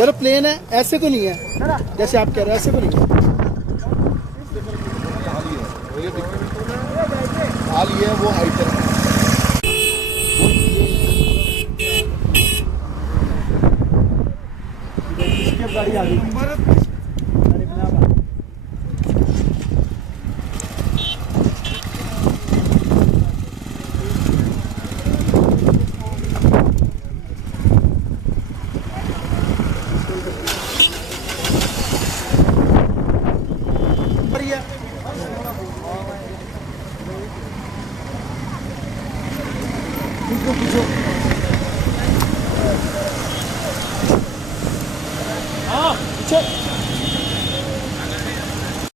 यार प्लेन है, ऐसे तो नहीं है जैसे आप कह रहे हैं, ऐसे तो नहीं है। हाल ये है वो हाइट है। गाड़ी आ गई। पूछो